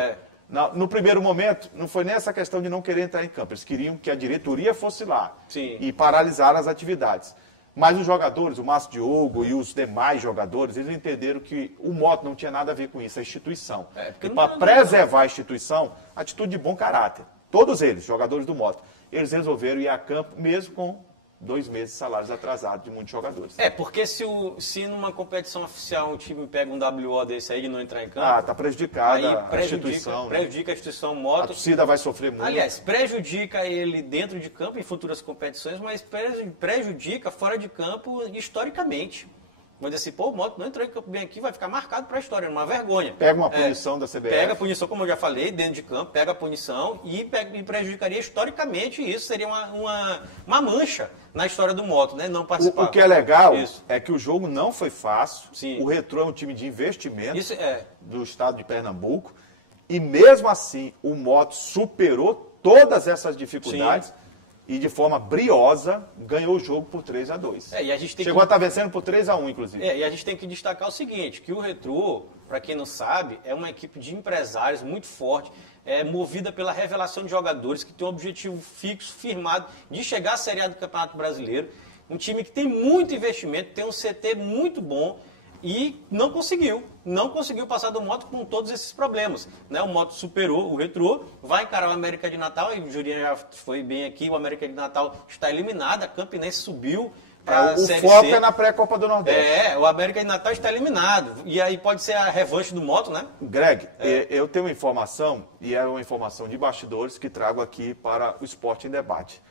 No primeiro momento, não foi nem essa questão de não querer entrar em campo. Eles queriam que a diretoria fosse lá e paralisar as atividades. Mas os jogadores, o Márcio Diogo e os demais jogadores, eles entenderam que o Moto não tinha nada a ver com isso, a instituição. E para preservar a instituição, atitude de bom caráter. Todos eles, jogadores do Moto, eles resolveram ir a campo mesmo com 2 meses de salários atrasados de muitos jogadores. Porque se numa competição oficial um time pega um WO desse aí de não entrar em campo... está prejudicada a instituição. Prejudica a instituição Moto. A torcida vai sofrer muito. Aliás, prejudica ele dentro de campo em futuras competições, mas prejudica fora de campo historicamente. Mas assim, o Moto não entrou em campo bem aqui, vai ficar marcado para a história, uma vergonha. Pega uma punição da CBF. Pega a punição, como eu já falei, dentro de campo, pega a punição e prejudicaria historicamente isso. Seria uma mancha na história do Moto, né? Não participar. O que é legal é que o jogo não foi fácil. Sim. O Retrô é um time de investimento do estado de Pernambuco. E mesmo assim, o Moto superou todas essas dificuldades. Sim. E de forma briosa, ganhou o jogo por 3-2. E a gente chegou a estar vencendo por 3-1, inclusive. E a gente tem que destacar o seguinte, que o Retrô, para quem não sabe, é uma equipe de empresários muito forte, movida pela revelação de jogadores, que tem um objetivo fixo, firmado, de chegar à Série A do Campeonato Brasileiro. Um time que tem muito investimento, tem um CT muito bom, e não conseguiu passar do Moto com todos esses problemas. Né? O Moto superou o Retrô, vai encarar o América de Natal, e o Jurinha já foi bem aqui, o América de Natal está eliminado, a Campinense subiu para a Série C. O foco é na pré-Copa do Nordeste. O América de Natal está eliminado, e aí pode ser a revanche do Moto, né? Greg, eu tenho uma informação, e é uma informação de bastidores, que trago aqui para o Esporte em Debate.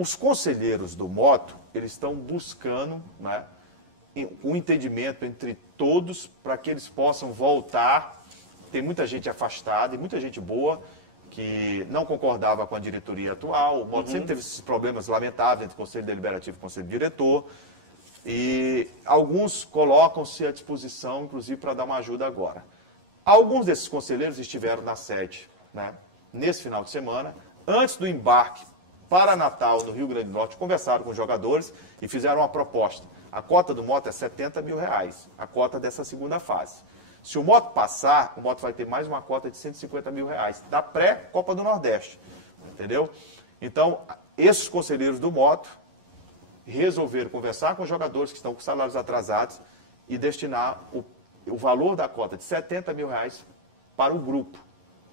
Os conselheiros do Moto, eles estão buscando, né, um entendimento entre todos para que eles possam voltar tem muita gente afastada e muita gente boa que não concordava com a diretoria atual. O Moto sempre teve esses problemas lamentáveis entre o Conselho Deliberativo e o Conselho Diretor. E alguns colocam-se à disposição, inclusive, para dar uma ajuda agora. Alguns desses conselheiros estiveram na sede, né, nesse final de semana, antes do embarque para Natal, no Rio Grande do Norte, conversaram com os jogadores e fizeram uma proposta. A cota do Moto é R$70 mil, a cota dessa segunda fase. Se o Moto passar, o Moto vai ter mais uma cota de R$150 mil, da pré-Copa do Nordeste, entendeu? Então, esses conselheiros do Moto resolveram conversar com os jogadores que estão com salários atrasados e destinar o valor da cota de R$70 mil para o grupo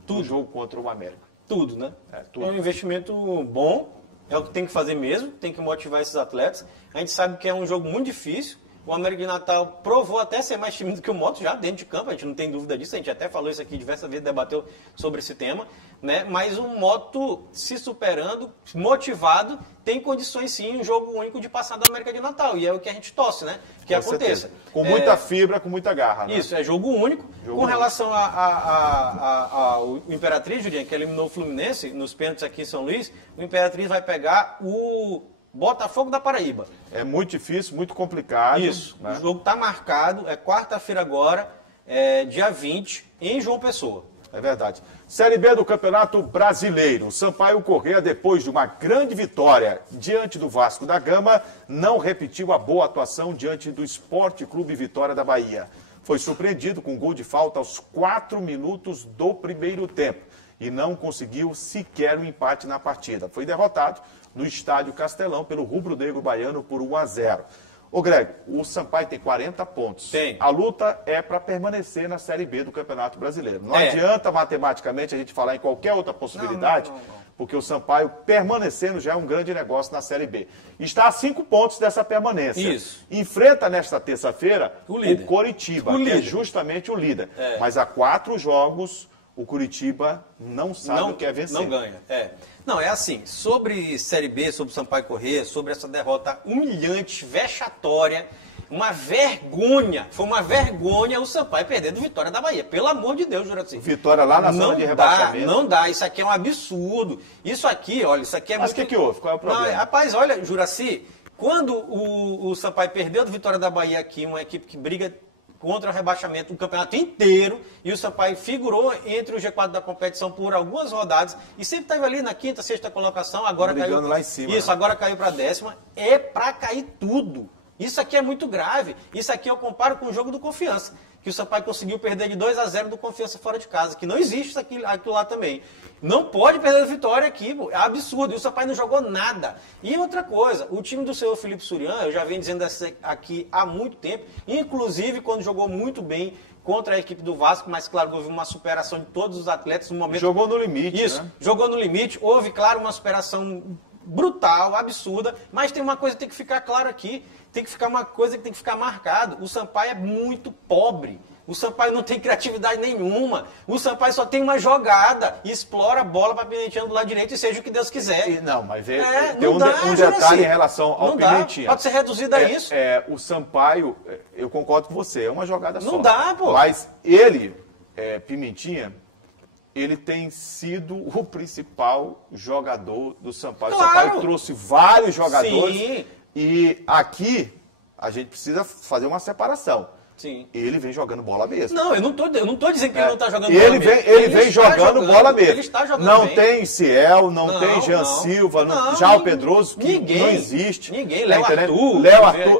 do jogo contra o América. Tudo, né? Tudo. É um investimento bom, é o que tem que fazer mesmo, tem que motivar esses atletas. A gente sabe que é um jogo muito difícil. O América de Natal provou até ser mais time do que o Moto já dentro de campo, a gente não tem dúvida disso, a gente até falou isso aqui diversas vezes, debateu sobre esse tema, né? Mas o Moto se superando, motivado, tem condições sim, um jogo único de passar da América de Natal, e é o que a gente torce, né? Que Com aconteça. certeza. Com muita fibra, com muita garra, né? Isso, é jogo único. Com relação ao Imperatriz, Juliano, que eliminou o Fluminense nos pênaltis aqui em São Luís, o Imperatriz vai pegar o Botafogo da Paraíba. É muito difícil, muito complicado. Isso, né? O jogo está marcado, é quarta-feira agora, dia 20, em João Pessoa. É verdade. Série B do Campeonato Brasileiro. O Sampaio Corrêa, depois de uma grande vitória diante do Vasco da Gama, não repetiu a boa atuação diante do Sport Clube Vitória da Bahia. Foi surpreendido com um gol de falta aos 4 minutos do primeiro tempo e não conseguiu sequer um empate na partida. Foi derrotado no Estádio Castelão pelo rubro-negro baiano por 1-0. Ô Greg, o Sampaio tem 40 pontos. Tem. A luta é para permanecer na Série B do Campeonato Brasileiro. Não adianta matematicamente a gente falar em qualquer outra possibilidade, não. Porque o Sampaio permanecendo já é um grande negócio na Série B. Está a 5 pontos dessa permanência. Isso. Enfrenta nesta terça-feira o Coritiba, que é justamente o líder. Mas há 4 jogos, o Coritiba não sabe o que é vencer. Não ganha, Não, é assim, sobre Série B, sobre o Sampaio Corrêa, sobre essa derrota humilhante, vexatória, uma vergonha, foi uma vergonha o Sampaio perder do Vitória da Bahia, pelo amor de Deus, Juraci. Vitória lá na zona de rebaixamento. Não dá, isso aqui é um absurdo, isso aqui, olha, isso aqui é... Mas o que houve? Qual é o problema? Não, rapaz, olha, Juraci, quando o Sampaio perdeu do Vitória da Bahia aqui, uma equipe que briga contra o rebaixamento o campeonato inteiro, e o Sampaio figurou entre o G4 da competição por algumas rodadas, e sempre estava ali na 5ª, 6ª colocação, agora brigando caiu... lá em cima. Isso, agora caiu para a 10ª, é para cair tudo. Isso aqui é muito grave. Isso aqui eu comparo com o jogo do Confiança, que o Sampaio conseguiu perder de 2-0 do Confiança fora de casa, que não existe isso aqui lá também. Não pode perder a vitória aqui, pô. É absurdo. E o Sampaio não jogou nada. E outra coisa, o time do senhor Felipe Surian, eu já venho dizendo aqui há muito tempo, inclusive quando jogou muito bem contra a equipe do Vasco, mas claro, houve uma superação de todos os atletas no momento... Jogou no limite, Isso, né? Jogou no limite. Houve, claro, uma superação brutal, absurda, mas tem uma coisa que tem que ficar claro aqui, tem que ficar uma coisa que tem que ficar marcado. O Sampaio é muito pobre. O Sampaio não tem criatividade nenhuma. O Sampaio só tem uma jogada e explora a bola para Pimentinha do lado direito e seja o que Deus quiser. Não, mas tem um detalhe em relação ao Pimentinha. Pode ser reduzido a isso. O Sampaio, eu concordo com você, é uma jogada só. Não dá, pô. Mas ele, Pimentinha, ele tem sido o principal jogador do Sampaio. Claro. O Sampaio trouxe vários jogadores. Sim. E aqui a gente precisa fazer uma separação. Sim. Ele vem jogando bola mesmo. Não, eu não tô dizendo que ele não está jogando bola mesmo. Ele vem jogando bola mesmo. Ele está jogando não bem. Tem Ciel, não tem Jean Silva, já o Pedroso, que não existe. Ninguém, Léo Arthur.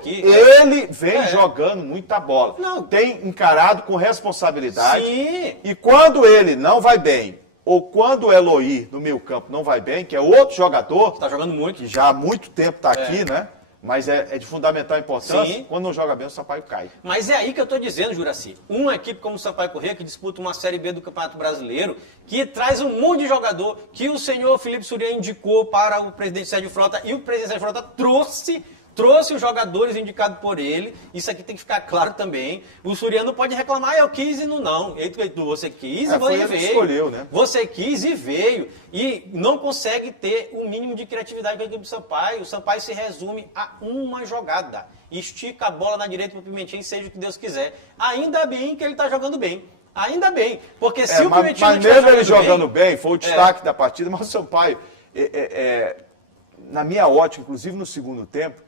Ele vem jogando muita bola. Não. Tem encarado com responsabilidade. Sim. E quando ele não vai bem, ou quando o Eloy no meio campo não vai bem, que é outro jogador... Está jogando muito. Que já há muito tempo está aqui, né? Mas é de fundamental importância. Sim. Quando não joga bem, o Sampaio cai. Mas é aí que eu estou dizendo, Juraci. Uma equipe como o Sampaio Corrêa, que disputa uma Série B do Campeonato Brasileiro, que traz um monte de jogador, que o senhor Felipe Surian indicou para o presidente Sérgio Frota, e o presidente Sérgio Frota trouxe os jogadores indicados por ele. Isso aqui tem que ficar claro também. O Surian não pode reclamar, eu quis e não. Você quis e foi ele veio. Que escolheu, né? Você quis e veio. E não consegue ter o mínimo de criatividade com a equipe do Sampaio. O Sampaio se resume a uma jogada. Estica a bola na direita para o Pimentinha e seja o que Deus quiser. Ainda bem que ele está jogando bem. Ainda bem, porque se o mas Pimentinha não mesmo ele jogando jogando bem, foi o destaque da partida, mas o Sampaio, na minha ótica, inclusive no segundo tempo,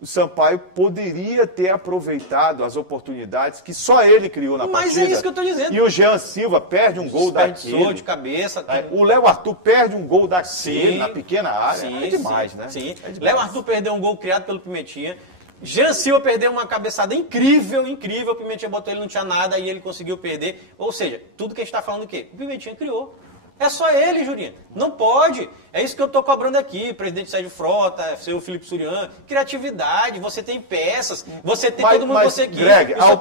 o Sampaio poderia ter aproveitado as oportunidades que só ele criou na partida. Mas é isso que eu estou dizendo. E o Jean Silva perde um gol daquele. De cabeça. O Léo Arthur perde um gol daquele na pequena área. Sim, é demais, né? Sim. É demais. Léo Arthur perdeu um gol criado pelo Pimentinha. Jean Silva perdeu uma cabeçada incrível. O Pimentinha botou ele, não tinha nada, e ele conseguiu perder. Ou seja, tudo que a gente está falando o quê? O Pimentinha criou. É só ele, Jurinha. Não pode. É isso que eu estou cobrando aqui. Presidente Sérgio Frota, seu Felipe Surian. Criatividade, você tem peças, você tem todo mundo que você quer. Greg, ao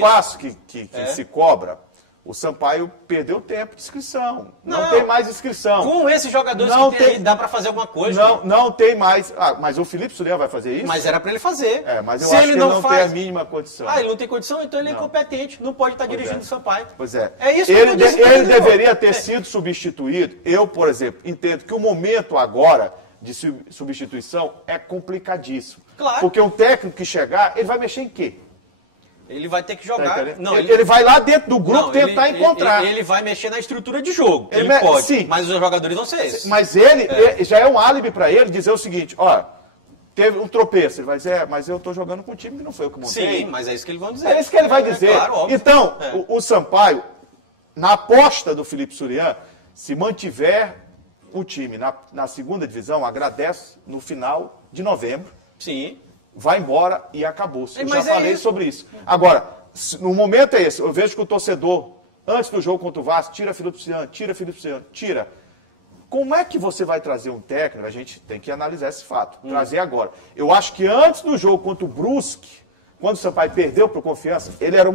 passo que se cobra, o Sampaio perdeu tempo de inscrição. Não tem mais inscrição. Com esses jogadores que tem aí, dá para fazer alguma coisa? Não tem mais. Mas o Felipe Surian vai fazer isso? Mas era para ele fazer. Mas eu acho que ele não tem a mínima condição. Ele não tem condição, então ele é incompetente. Não pode estar dirigindo o Sampaio. Pois é. É isso que ele deveria ter sido substituído. Eu, por exemplo, entendo que o momento agora de substituição é complicadíssimo. Claro. Porque um técnico que chegar, ele vai mexer em quê? Ele vai ter que jogar. Ele vai lá dentro do grupo tentar encontrar. Ele vai mexer na estrutura de jogo. Ele pode. Sim. Mas os jogadores vão ser esses. Mas ele já é um álibi para ele dizer o seguinte: ó, teve um tropeço. Ele vai dizer, mas eu estou jogando com um time que não foi eu que montei. Sim, mas é isso que eles vão dizer. É isso que ele vai dizer. Claro, óbvio. Então, o Sampaio, na aposta do Felipe Surian, se mantiver o time na segunda divisão, agradece no final de novembro. Sim. Vai embora e acabou-se. Eu já falei sobre isso. Agora, no momento é esse. Eu vejo que o torcedor, antes do jogo contra o Vasco, tira Felipe Surian, tira. Como é que você vai trazer um técnico? A gente tem que analisar esse fato. Trazer agora. Eu acho que antes do jogo contra o Brusque, quando o Sampaio perdeu para o Confiança,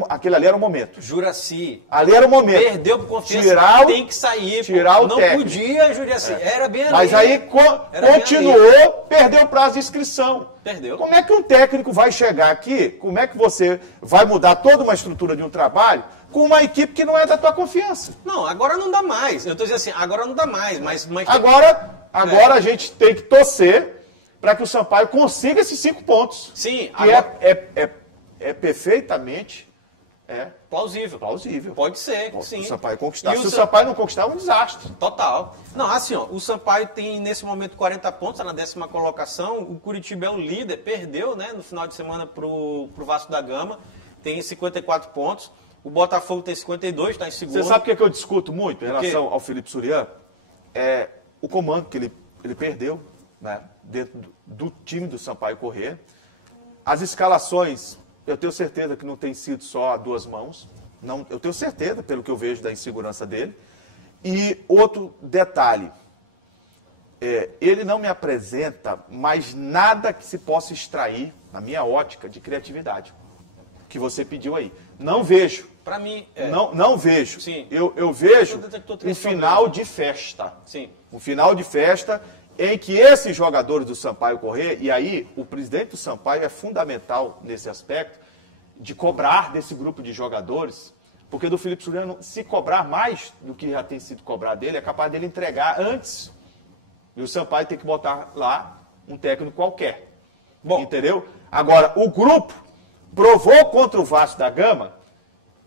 aquele ali era o momento. Juraci. Ali era o momento. Perdeu para o Confiança, tem que sair. Tirar o técnico. Não podia, Juraci. Era bem ali. Mas aí continuou, perdeu o prazo de inscrição. Perdeu. Como é que um técnico vai chegar aqui, como é que você vai mudar toda uma estrutura de um trabalho com uma equipe que não é da tua confiança? Não, agora não dá mais. Eu estou dizendo assim, agora não dá mais. Mas Agora a gente tem que torcer para que o Sampaio consiga esses 5 pontos. Sim. Que é perfeitamente plausível. Pode ser, sim. O Sampaio conquistar. Se o Sampaio não conquistar, é um desastre. Total. Não, assim, ó, o Sampaio tem nesse momento 40 pontos, está na 10ª colocação. O Curitiba é o líder, perdeu, né, no final de semana pro Vasco da Gama. Tem 54 pontos. O Botafogo tem 52, está em segundo. Você sabe o que eu discuto muito em relação ao Felipe Surian? É o comando que ele perdeu, né, dentro do time do Sampaio Corrêa. As escalações, eu tenho certeza que não tem sido só a 2 mãos. Não, eu tenho certeza, pelo que eu vejo da insegurança dele. E outro detalhe, ele não me apresenta mais nada que se possa extrair, na minha ótica, de criatividade, que você pediu aí. Não vejo. Para mim, Não vejo. Sim. Eu vejo um final de festa. Sim. Um final de festa em que esses jogadores do Sampaio Corrêa, e aí o presidente do Sampaio é fundamental nesse aspecto, de cobrar desse grupo de jogadores, porque do Felipe Surian, se cobrar mais do que já tem sido cobrado dele, é capaz dele entregar antes. E o Sampaio tem que botar lá um técnico qualquer. Bom, entendeu? Agora, o grupo provou contra o Vasco da Gama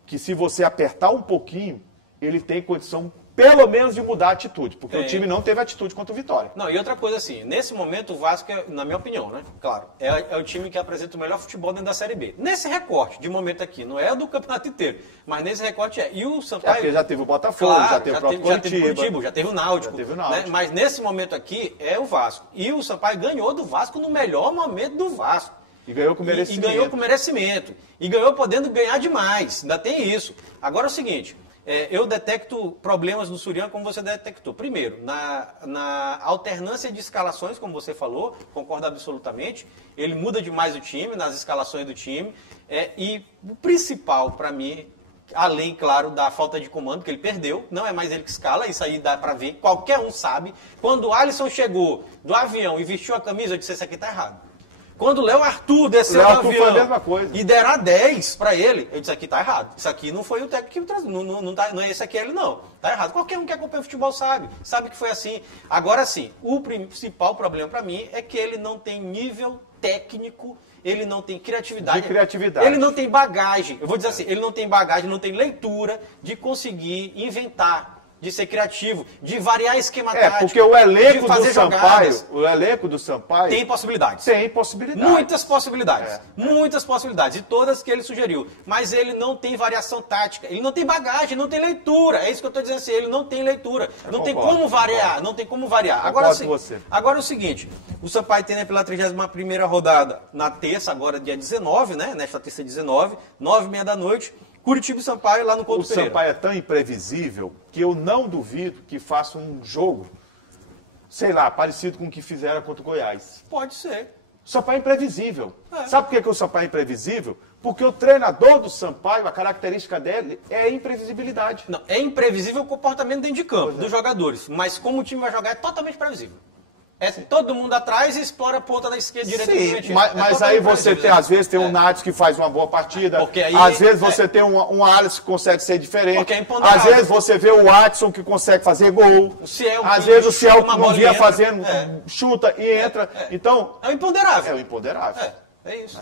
que se você apertar um pouquinho, ele tem condição pelo menos de mudar a atitude, porque o time não teve atitude contra o Vitória. Não, e outra coisa assim, nesse momento o Vasco, na minha opinião, né, claro, é o time que apresenta o melhor futebol dentro da Série B. Nesse recorte, de momento aqui, não é do campeonato inteiro, mas nesse recorte é. E o Sampaio... porque já teve o Botafogo, claro, já teve o próprio Curitiba, já teve o Náutico. Né, mas nesse momento aqui é o Vasco. E o Sampaio ganhou do Vasco no melhor momento do Vasco. E ganhou com merecimento. E ganhou com merecimento. E ganhou podendo ganhar demais. Ainda tem isso. Agora é o seguinte, eu detecto problemas no Surian como você detectou. Primeiro, na alternância de escalações, como você falou, concordo absolutamente. Ele muda demais o time, nas escalações do time. E o principal, para mim, além, claro, da falta de comando, que ele perdeu, não é mais ele que escala, isso aí dá pra ver, qualquer um sabe. Quando o Alisson chegou do avião e vestiu a camisa, eu disse, isso aqui tá errado. Quando o Léo Arthur desceu do avião foi a mesma coisa. E deram a 10 para ele, eu disse, aqui tá errado. Isso aqui não foi o técnico que me traz, não é esse aqui ele não. Tá errado. Qualquer um que acompanha o futebol sabe que foi assim. Agora sim, o principal problema para mim é que ele não tem nível técnico ele não tem criatividade. De criatividade. Ele não tem bagagem. Eu vou dizer assim, ele não tem bagagem, não tem leitura de conseguir inventar, de ser criativo, de variar esquema tático. Porque o elenco de fazer do Sampaio, jogadas, o elenco do Sampaio tem possibilidades. Tem possibilidades. Muitas possibilidades. Muitas possibilidades. E todas que ele sugeriu. Mas ele não tem variação tática. Ele não tem bagagem, não tem leitura. É isso que eu estou dizendo assim. Ele não tem leitura. Não tem como variar. Não tem como variar. Agora é o seguinte. O Sampaio tem, né, pela 31ª rodada na terça, agora dia 19, né? Nesta terça 19, 9h30 da noite. Curitiba e Sampaio lá no Couto Pereira. O Sampaio é tão imprevisível que eu não duvido que faça um jogo, sei lá, parecido com o que fizeram contra o Goiás. Pode ser. O Sampaio é imprevisível. Sabe por que o Sampaio é imprevisível? Porque o treinador do Sampaio, a característica dele é a imprevisibilidade. Não, é imprevisível o comportamento dentro de campo dos jogadores, mas como o time vai jogar é totalmente previsível. É todo mundo atrás e explora a ponta da esquerda, direita. Sim, mas aí você tem, às vezes, tem um Nath que faz uma boa partida. Às vezes você tem um Alisson que consegue ser diferente. Porque é imponderável. Às vezes você vê o Watson que consegue fazer gol. Às vezes o Ciel que não vinha fazendo, chuta e entra. Então, é o imponderável. É o imponderável. É isso.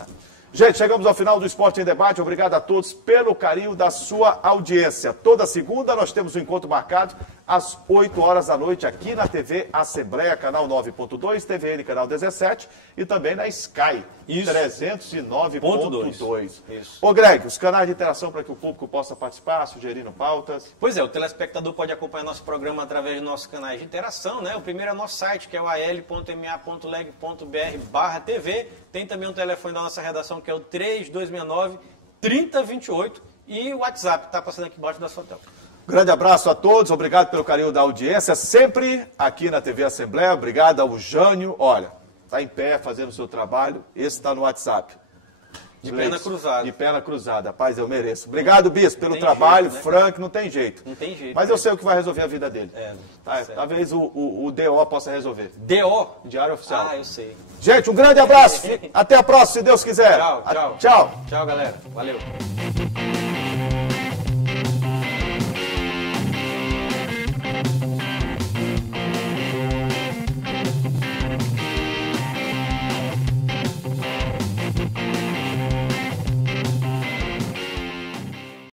Gente, chegamos ao final do Esporte em Debate. Obrigado a todos pelo carinho da sua audiência. Toda segunda nós temos um encontro marcado às 8 horas da noite aqui na TV Assembleia, canal 9.2, TVN, canal 17 e também na Sky, 309.2. Ô Greg, os canais de interação para que o público possa participar, sugerindo pautas. Pois é, o telespectador pode acompanhar nosso programa através dos nossos canais de interação, né? O primeiro é o nosso site, que é o al.ma.leg.br/TV. Tem também o telefone da nossa redação, que é o 3269-3028 e o WhatsApp, está passando aqui embaixo da sua tela. Grande abraço a todos, obrigado pelo carinho da audiência, sempre aqui na TV Assembleia. Obrigado ao Jânio. Olha, está em pé fazendo o seu trabalho, esse está no WhatsApp. De perna cruzada. De perna cruzada, rapaz, eu mereço. Obrigado, Bispo, pelo trabalho, jeito, né? Frank, não tem jeito. Não tem jeito. Mas eu sei o que vai resolver a vida dele. Talvez o DO possa resolver. DO? Diário Oficial. Ah, eu sei. Gente, um grande abraço. Até a próxima, se Deus quiser. Tchau. Tchau, galera. Valeu.